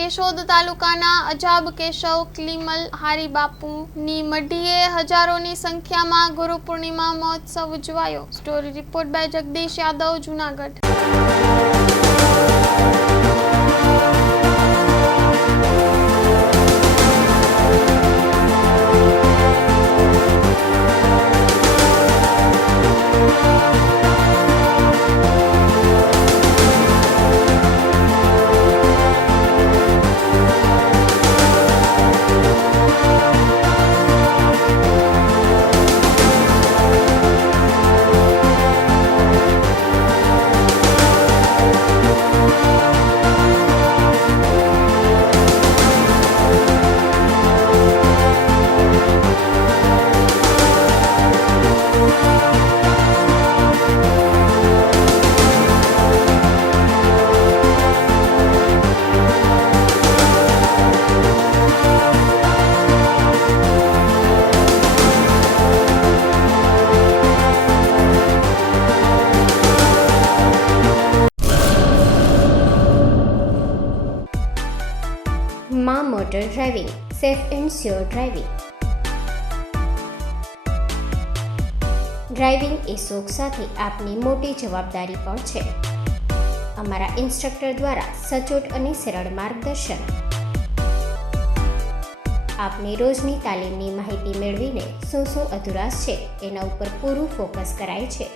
કેશોદ તાલુકાના અજાબ કેશવ ક્લિમલ હારીબાપુની મઢીએ હજારોની સંખ્યામાં ગુરુ પૂર્ણિમા મહોત્સવ ઉજવાયો। Story report by Jagdish Yadav, Junagadh. માં motor driving, safe and sure driving. Driving એ શોખ સાથે આપની મોટી જવાબદારી પણ છે। અમારા ઇન્સ્ટ્રક્ટર દ્વારા સચોટ અને સરળ માર્ગદર્શન। આપની રોજની તાલીમની માહિતી મેળવીને શું અધુરાશ છે એના ઉપર પૂરું ફોકસ કરાય છે।